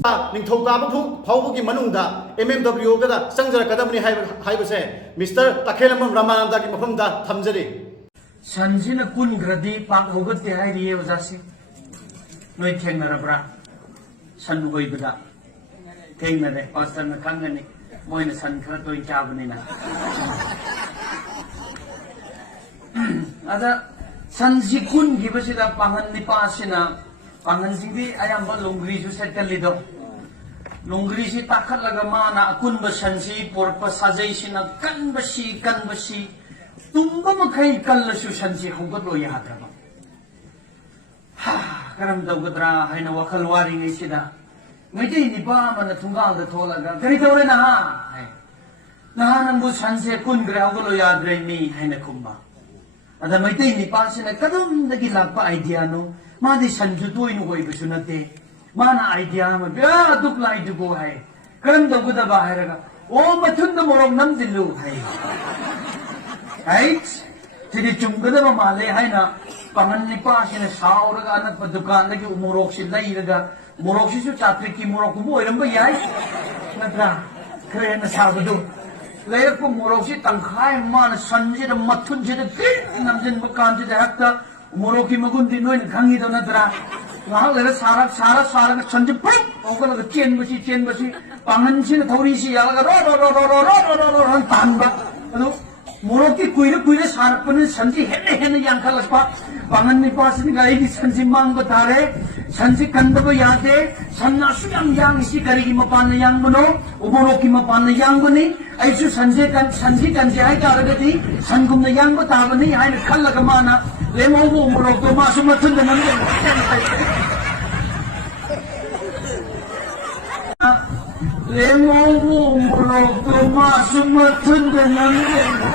ꯅꯤꯡꯊꯧꯀꯥꯕ ꯐꯥꯎꯕꯒꯤ ꯃꯅꯨꯡꯗ MMWꯒꯗ ꯆꯪꯖꯔꯛꯀꯗꯕꯅꯤ ꯍꯥꯏꯕꯁꯦ ꯃꯤꯁꯇꯔ ꯇꯈꯦꯂꯝꯕꯝ ꯔꯥꯃꯥꯅꯟꯗꯒꯤ ꯃꯐꯝꯗ ꯊꯝꯖꯔꯤ꯫ ꯁꯟꯁꯤꯅ ꯀꯨꯟꯈ꯭ꯔꯗꯤ ꯄꯥꯛ ꯍꯧꯒꯠꯇꯦ ꯍꯥꯏꯔꯤꯌꯦ ꯑꯣꯖꯥꯁꯤ꯫ ꯅꯣꯏ ꯊꯦꯡꯅꯔꯕ꯭ꯔꯥ? ꯁꯟ ꯑꯣꯏꯕꯗ ꯊꯦꯡꯅꯔꯦ, ꯄꯥꯁꯇꯔꯅ ꯈꯪꯒꯅꯤ, ꯃꯣꯏꯅ ꯁꯟ ꯈꯔ ꯇꯣꯏꯅ ꯆꯥꯕꯅꯤꯅ꯫ ꯑꯗ ꯁꯟꯁꯤ ꯀꯨꯟꯈꯤꯕꯁꯤꯗ ꯄꯥꯡꯒꯟ ꯅꯤꯄꯥꯁꯤꯅ, ꯄꯥꯡꯒꯟꯁꯤꯡꯗꯤ ꯑꯌꯥꯝꯕ ꯂꯣꯡꯒ꯭ꯔꯤꯁꯨ ꯁꯦꯠꯀꯜꯂꯤꯗꯣ, ꯂꯣꯡꯒ꯭ꯔꯤꯁꯤ ꯇꯥꯈꯠꯂꯒ ꯃꯥꯅ ꯑꯀꯨꯟꯕ ꯁꯟꯁꯤ ꯄꯣꯔꯛꯄ ꯁꯥꯖꯩꯁꯤꯅ ꯀꯟꯕꯁꯤ ꯇꯨꯝꯕ ꯃꯈꯩ ꯀꯜꯂꯁꯨ ꯁꯟꯁꯤ ꯍꯧꯒꯠꯂꯣ ꯌꯥꯗ꯭ꯔꯕ꯫ ꯀꯔꯝ ꯇꯧꯒꯗ꯭ꯔꯥ ꯍꯥꯏꯅ ꯋꯥꯈꯜ ꯋꯥꯔꯤꯉꯩꯁꯤꯗ ꯃꯩꯇꯩ ꯅꯤꯄꯥ ꯑꯃꯅ ꯊꯣꯡꯒꯥꯜꯗ ꯊꯣꯛꯂꯒ, ꯀꯔꯤ ꯇꯧꯔꯦ ꯅꯍꯥ? ꯍꯥꯏ, ꯅꯍꯥ ꯅꯪꯕꯨ ꯁꯟꯁꯦ ꯀꯨꯟꯈ꯭ꯔꯦ ꯍꯧꯒꯠꯂꯣ ꯌꯥꯗ꯭ꯔꯦ ꯃꯤ ꯍꯥꯏꯅ ꯈꯨꯝꯕ꯫ ꯑꯗ ꯃꯩꯇꯩ ꯅꯤꯄꯥꯁꯤꯅ ꯀꯗꯣꯝꯗꯒꯤ ꯂꯥꯛꯄ ꯑꯥꯏꯗꯤꯌꯥꯅꯣ? ꯃꯥꯗꯤ ꯁꯟꯁꯨ ꯇꯣꯏꯅ ꯑꯣꯏꯕꯁꯨ ꯅꯠꯇꯦ, ꯃꯥꯅ ꯑꯥꯏꯗꯤꯌꯥ ꯑꯃ ꯑꯗꯨꯛ ꯂꯥꯏꯗꯨꯕꯨ ꯍꯥꯏ, ꯀꯔꯝ ꯇꯧꯒꯗꯕ ꯍꯥꯏꯔꯒ, ꯑꯣ ꯃꯊꯨꯟꯗ ꯃꯣꯔꯣꯛ ꯅꯝꯁꯤꯜꯂꯨ ꯍꯥꯏ꯫ ꯍꯩꯠ, ꯁꯤꯗꯤ ꯆꯨꯝꯒꯗꯕ ꯃꯥꯜꯂꯦ ꯍꯥꯏꯅ ꯄꯥꯡꯒꯟ ꯅꯤꯄꯥꯁꯤꯅ ꯁꯥꯎꯔꯒ ꯑꯅꯛꯄ ꯗꯨꯀꯥꯟꯗꯒꯤ ꯃꯣꯔꯣꯛꯁꯤ ꯂꯩꯔꯒ, ꯃꯣꯔꯣꯛꯁꯤꯁꯨ ꯆꯥꯇ꯭ꯔꯤꯛꯀꯤ ꯃꯣꯔꯣꯛꯀꯨꯝꯕ ꯑꯣꯏꯔꯝꯕ ꯌꯥꯏ, ꯅꯠꯇ꯭ꯔꯥ? ꯈꯔ ꯍꯦꯟꯅ ꯁꯥꯕꯗꯨ ꯂꯩꯔꯛꯄ ꯃꯣꯔꯣꯛꯁꯤ ꯇꯪꯈꯥꯏ ꯃꯥꯅ ꯁꯟꯁꯤꯗ ꯃꯊꯨꯟꯁꯤꯗ ꯅꯝꯁꯤꯟꯕ ꯀꯥꯟꯁꯤꯗ ꯍꯦꯛꯇ ꯃꯣꯔꯣꯛꯀꯤ ꯃꯒꯨꯟꯗꯤ ꯅꯣꯏꯅ ꯈꯪꯉꯤꯗꯣ ꯅꯠꯇ꯭ꯔꯥ? ꯉꯥꯏꯍꯥꯛ ꯂꯩꯔ ꯁꯥꯔꯒ ꯁꯟꯁꯤ ꯄꯨꯛ ꯍꯧꯒꯠꯂꯒ ꯆꯦꯟꯕꯁꯤ ꯄꯥꯡꯒꯟꯁꯤꯅ ꯊꯧꯔꯤꯁꯤ ꯌꯥꯜꯂꯒ ꯔꯣ ꯇꯥꯟꯕ꯫ ꯑꯗꯨ ꯃꯣꯔꯣꯛꯀꯤ ꯀꯨꯏꯔ ꯁꯥꯔꯛꯄꯅꯤꯅ ꯁꯟꯁꯤ ꯍꯦꯟꯅ ꯌꯥꯡꯈꯠꯂꯛꯄ꯫ ꯄꯥꯡꯒꯟ ꯅꯤꯄꯥꯁꯤꯅ ꯑꯩꯒꯤ ꯁꯟꯁꯤ ꯃꯥꯡꯕ ꯇꯥꯔꯦ, ꯁꯟꯁꯤ ꯀꯟꯗꯕ ꯌꯥꯗꯦ, ꯁꯟꯅ ꯑꯁꯨꯛ ꯌꯥꯝ ꯌꯥꯡꯉꯤꯁꯤ ꯀꯔꯤꯒꯤ ꯃꯄꯥꯟꯅ ꯌꯥꯡꯕꯅꯣ? ꯎꯃꯣꯔꯣꯛꯀꯤ ꯃꯄꯥꯟꯅ ꯌꯥꯡꯕꯅꯤ, ꯑꯩꯁꯨ ꯁꯟꯁꯤ ꯀꯟꯁꯦ ꯍꯥꯏꯇꯥꯔꯒꯗꯤ ꯁꯟꯒꯨꯝꯅ ꯌꯥꯡꯕ ꯇꯥꯕꯅꯤ ꯍꯥꯏꯅ ꯈꯜꯂꯒ ꯃꯥꯅ ꯂꯦꯝꯍꯧꯕ ꯎꯃꯣꯔꯣꯛꯇꯣ ꯃꯥꯁꯨ ꯃꯊꯨꯟꯗ ꯅꯝꯖꯟꯕ꯫ ꯂꯦꯝꯍꯧꯕ ꯎꯃꯣꯔꯣꯛꯇꯣ ꯃꯥꯁꯨ ꯃꯊꯨꯟꯗ ꯅꯝꯖꯟꯕ꯫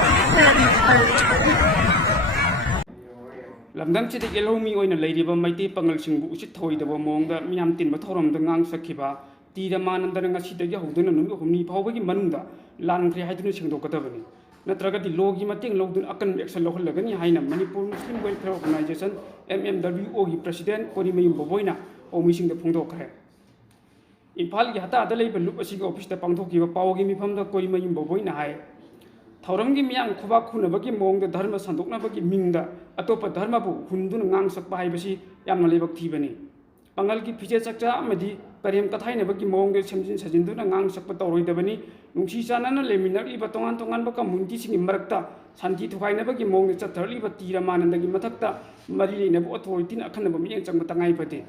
ꯂꯝꯗꯝꯁꯤꯗ ꯌꯦꯜꯍꯧꯃꯤ ꯑꯣꯏꯅ ꯂꯩꯔꯤꯕ ꯃꯩꯇꯩ ꯄꯥꯉꯜꯁꯤꯡꯕꯨ ꯎꯁꯤꯠ ꯊꯑꯣꯏꯗꯕ ꯃꯑꯣꯡꯗ ꯃꯤꯌꯥꯝ ꯇꯤꯟꯕ ꯊꯧꯔꯝꯗ ꯉꯥꯡꯆꯠꯈꯤꯕ ꯇꯤ ꯔꯥꯃꯥꯅꯟꯗꯅ ꯉꯁꯤꯗꯒꯤ ꯍꯧꯗꯨꯅ ꯅꯨꯃꯤꯠ 6ꯅꯤ ꯐꯥꯎꯕꯒꯤ ꯃꯅꯨꯡꯗ ꯂꯥꯟꯈ꯭ꯔꯦ ꯍꯥꯏꯗꯨꯅ ꯁꯦꯡꯗꯣꯛꯀꯗꯕꯅꯤ, ꯅꯠꯇ꯭ꯔꯒꯗꯤ ꯂꯣꯒꯤ ꯃꯇꯦꯡ ꯂꯧꯗꯨꯅ ꯑꯀꯟꯕ ꯑꯦꯛꯁꯟ ꯂꯧꯍꯜꯂꯒꯅꯤ ꯍꯥꯏꯅ ꯃꯅꯤꯄꯨꯔ ꯃꯨꯁꯂꯤꯝ ꯋꯦꯜꯐꯤꯌꯔ ꯑꯣꯔꯒꯅꯥꯏꯖꯦꯁꯟ MMWOꯒꯤ ꯄ꯭ꯔꯁꯤꯗꯦꯟꯠ ꯀꯣꯔꯤꯃꯌꯨꯝ ꯕꯣꯕꯣꯏꯅ ꯄꯥꯎꯃꯤꯁꯤꯡꯗ ꯐꯣꯡꯗꯣꯛꯈ꯭ꯔꯦ꯫ ꯏꯝꯐꯥꯜꯒꯤ ꯍꯇꯥꯗ ꯂꯩꯕ ꯂꯨꯞ ꯑꯁꯤꯒꯤ ꯑꯣꯐꯤꯁꯇ ꯄꯥꯡꯊꯣꯛꯈꯤꯕ ꯄꯥꯎꯒꯤ ꯃꯤꯐꯝꯗ ꯀꯣꯔꯤꯃꯌꯨꯝ ꯕꯣꯕꯣꯏꯅ ꯍꯥꯏ, ꯊꯧꯔꯝꯒꯤ ꯃꯤꯌꯥꯝ ꯈꯨꯕꯥꯛ ꯈꯨꯅꯕꯒꯤ ꯃꯑꯣꯡꯗ ꯙꯔꯃ ꯁꯟꯗꯣꯛꯅꯕꯒꯤ ꯃꯤꯡꯗ ꯑꯇꯣꯞꯄ ꯙꯔꯃꯕꯨ ꯍꯨꯟꯗꯨꯅ ꯉꯥꯡꯁꯛꯄ ꯍꯥꯏꯕꯁꯤ ꯌꯥꯝꯅ ꯂꯥꯏꯕꯛ ꯊꯤꯕꯅꯤ꯫ ꯄꯥꯉꯜꯒꯤ ꯐꯤꯖꯦꯠ ꯆꯛꯆꯥ ꯑꯃꯗꯤ ꯀꯔꯦꯝ ꯀꯊꯥꯏꯅꯕꯒꯤ ꯃꯑꯣꯡꯗ ꯁꯦꯝꯖꯤꯟ ꯁꯥꯖꯤꯟꯗꯨꯅ ꯉꯥꯡꯁꯛꯄ ꯇꯧꯔꯣꯏꯗꯕꯅꯤ꯫ ꯅꯨꯡꯁꯤ ꯆꯥꯟꯅꯅ ꯂꯩꯃꯤꯟꯅꯔꯤꯕ ꯇꯣꯉꯥꯟ ꯇꯣꯉꯥꯟꯕ ꯀꯝꯃ꯭ꯌꯨꯅꯤꯇꯤꯁꯤꯡꯒꯤ ꯃꯔꯛꯇ ꯁꯥꯟꯇꯤ ꯊꯨꯒꯥꯏꯅꯕꯒꯤ ꯃꯑꯣꯡꯗ ꯆꯠꯊꯔꯛꯂꯤꯕ ꯇꯤ ꯔꯥꯃꯥꯅꯟꯗꯒꯤ ꯃꯊꯛꯇ ꯃꯔꯤ ꯂꯩꯅꯕ ꯑꯣꯊꯣꯔꯤꯇꯤꯅ ꯑꯈꯟꯅꯕ ꯃꯤꯠꯌꯦꯡ ꯆꯪꯕ ꯇꯉꯥꯏ ꯐꯗꯦ꯫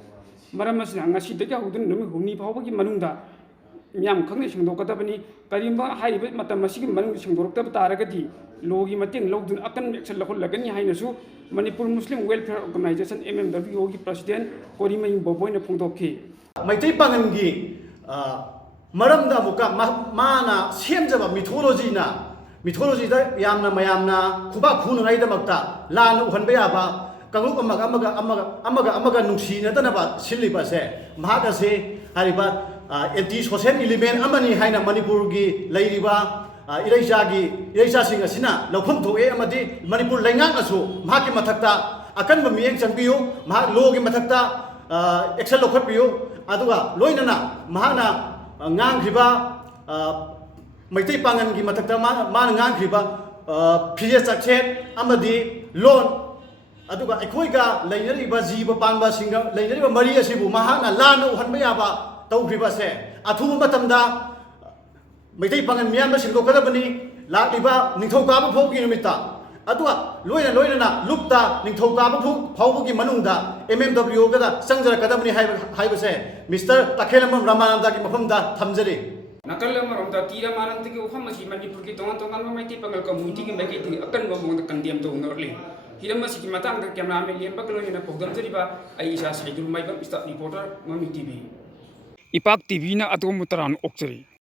ꯃꯔꯝ ꯑꯁꯤꯅ ꯉꯁꯤꯗꯒꯤ ꯍꯧꯗꯨꯅ ꯅꯨꯃꯤꯠ 6ꯅꯤ ꯐꯥꯎꯕꯒꯤ ꯃꯅꯨꯡꯗ ꯃꯤꯌꯥꯝ ꯈꯪꯅ ꯁꯦꯡꯗꯣꯛꯀꯗꯕꯅꯤ꯫ ꯀꯔꯤꯒꯨꯝꯕ ꯍꯥꯏꯔꯤꯕ ꯃꯇꯝ ꯑꯁꯤꯒꯤ ꯃꯅꯨꯡꯗ ꯁꯦꯡꯗꯣꯔꯛꯇꯕ ꯇꯥꯔꯒꯗꯤ ꯂꯣꯒꯤ ꯃꯇꯦꯡ ꯂꯧꯗꯨꯅ ꯑꯀꯟꯕ ꯑꯦꯛꯁꯟ ꯂꯧꯍꯜꯂꯒꯅꯤ ꯍꯥꯏꯅꯁꯨ ꯃꯅꯤꯄꯨꯔ ꯃꯨꯁꯂꯤꯝ ꯋꯦꯜꯐꯤꯌꯔ ꯑꯣꯔꯒꯅꯥꯏꯖꯦꯁꯟ MMWOꯒꯤ ꯄ꯭ꯔꯁꯤꯗꯦꯟꯠ ꯀꯣꯔꯤꯃꯌꯨꯝ ꯕꯣꯕꯣꯏꯅ ꯐꯣꯡꯗꯣꯛꯈꯤ꯫ ꯃꯩꯇꯩ ꯄꯥꯉꯟꯒꯤ ꯃꯔꯝꯗ ꯑꯃꯨꯛꯀ ꯃꯥꯅ ꯁꯦꯝꯖꯕ ꯃꯤꯊꯣꯂꯣꯖꯤꯗ ꯌꯥꯝꯅ ꯃꯌꯥꯝꯅ ꯈꯨꯕꯥꯛ ꯈꯨꯅꯉꯥꯏꯗꯃꯛꯇ ꯂꯥꯟꯅ ꯎꯍꯟꯕ ꯌꯥꯕ ꯀꯥꯡꯂꯨꯞ ꯑꯃꯒ ꯅꯨꯡꯁꯤꯅꯗꯅꯕ ꯁꯤꯜꯂꯤꯕ ꯑꯁꯦ ꯃꯍꯥꯛ ꯑꯁꯤ ꯍꯥꯏꯔꯤꯕ ꯑꯦꯟꯇꯤ ꯁꯣꯁꯤꯌꯦꯜ ꯏꯂꯤꯃꯦꯟ ꯑꯃꯅꯤ ꯍꯥꯏꯅ ꯃꯅꯤꯄꯨꯔꯒꯤ ꯂꯩꯔꯤꯕ ꯏꯔꯩꯆꯥꯁꯤꯡ ꯑꯁꯤꯅ ꯂꯧꯐꯝ ꯊꯣꯛꯑꯦ꯫ ꯑꯃꯗꯤ ꯃꯅꯤꯄꯨꯔ ꯂꯩꯉꯥꯛꯅꯁꯨ ꯃꯍꯥꯛꯀꯤ ꯃꯊꯛꯇ ꯑꯀꯟꯕ ꯃꯤꯠꯌꯦꯡ ꯆꯪꯕꯤꯌꯨ, ꯃꯍꯥꯛ ꯂꯣꯒꯤ ꯃꯊꯛꯇ ꯑꯦꯛꯁꯟ ꯂꯧꯈꯠꯄꯤꯌꯨ, ꯑꯗꯨꯒ ꯂꯣꯏꯅꯅ ꯃꯍꯥꯛꯅ ꯉꯥꯡꯈ꯭ꯔꯤꯕ ꯃꯩꯇꯩ ꯄꯥꯉꯟꯒꯤ ꯃꯊꯛꯇ ꯃꯥꯅ ꯉꯥꯡꯈ꯭ꯔꯤꯕ ꯐꯤꯖꯦꯠ ꯆꯥꯛꯁꯦꯠ ꯑꯃꯗꯤ ꯂꯣꯟ, ꯑꯗꯨꯒ ꯑꯩꯈꯣꯏꯒ ꯂꯩꯅꯔꯤꯕ ꯖꯤꯕ ꯄꯥꯟꯕꯁꯤꯡꯒ ꯂꯩꯅꯔꯤꯕ ꯃꯔꯤ ꯑꯁꯤꯕꯨ ꯃꯍꯥꯛꯅ ꯂꯥꯟꯅ ꯎꯍꯟꯕ ꯌꯥꯕ ꯇꯧꯈ꯭ꯔꯤꯕꯁꯦ ꯑꯊꯨꯕ ꯃꯇꯝꯗ ꯃꯩꯇꯩ ꯄꯥꯉꯟ ꯃꯤꯌꯥꯝꯅ ꯁꯦꯡꯗꯣꯛꯀꯗꯕꯅꯤ ꯂꯥꯛꯂꯤꯕ ꯅꯤꯡꯊꯧꯀꯥꯕ ꯐꯥꯎꯕꯒꯤ ꯅꯨꯃꯤꯠꯇ꯫ ꯑꯗꯨꯒ ꯂꯣꯏꯅꯅ ꯂꯨꯞꯇ ꯅꯤꯡꯊꯧꯀꯥꯕ ꯐꯥꯎꯕꯒꯤ ꯃꯅꯨꯡꯗ MMWꯒꯗ ꯆꯪꯖꯔꯛꯀꯗꯕꯅꯤ ꯍꯥꯏꯕꯁꯦ ꯃꯤꯁꯇꯔ ꯇꯈꯦꯂꯝꯕꯝ ꯔꯥꯃꯥꯅꯟꯗꯒꯤ ꯃꯐꯝꯗ ꯊꯝꯖꯔꯤ꯫ ꯅꯥꯀꯜ ꯑꯃꯔꯣꯝꯗ ꯇꯤ ꯔꯥꯃꯥꯅꯟꯗꯒꯤ ꯋꯥꯐꯝ ꯑꯁꯤ ꯃꯅꯤꯄꯨꯔꯒꯤ ꯇꯣꯉꯥꯟ ꯇꯣꯉꯥꯟꯕ ꯃꯩꯇꯩ ꯄꯥꯉꯜ ꯀꯝꯃ꯭ꯌꯨꯅꯤꯇꯤꯒꯤ ꯃꯥꯏꯀꯩꯗꯒꯤ ꯑꯀꯟꯕ ꯃꯑꯣꯡꯗ ꯀꯟꯗꯦꯝ ꯇꯧꯅꯔꯛꯂꯤ꯫ ꯍꯤꯔꯝ ꯑꯁꯤꯒꯤ ꯃꯇꯥꯡꯗ ꯀꯦꯃꯦꯔꯥꯃꯦꯟ ꯂꯦꯝꯕꯒ ꯂꯣꯏꯅꯅ ꯄꯥꯎꯗꯝꯖꯔꯤꯕ ꯑꯩ ꯏꯁꯥ ꯁꯩꯗꯨꯜ ꯃꯥꯏꯕꯝ ꯁ꯭ꯇꯥꯐ ꯔꯤꯄꯣꯔꯇꯔ ꯃꯃꯤ TV꯫ ꯏꯄꯥꯛ TVꯅ ꯑꯗꯣꯝꯕꯨ ꯇꯔꯥꯝꯅ ꯑꯣꯛꯆꯔꯤ꯫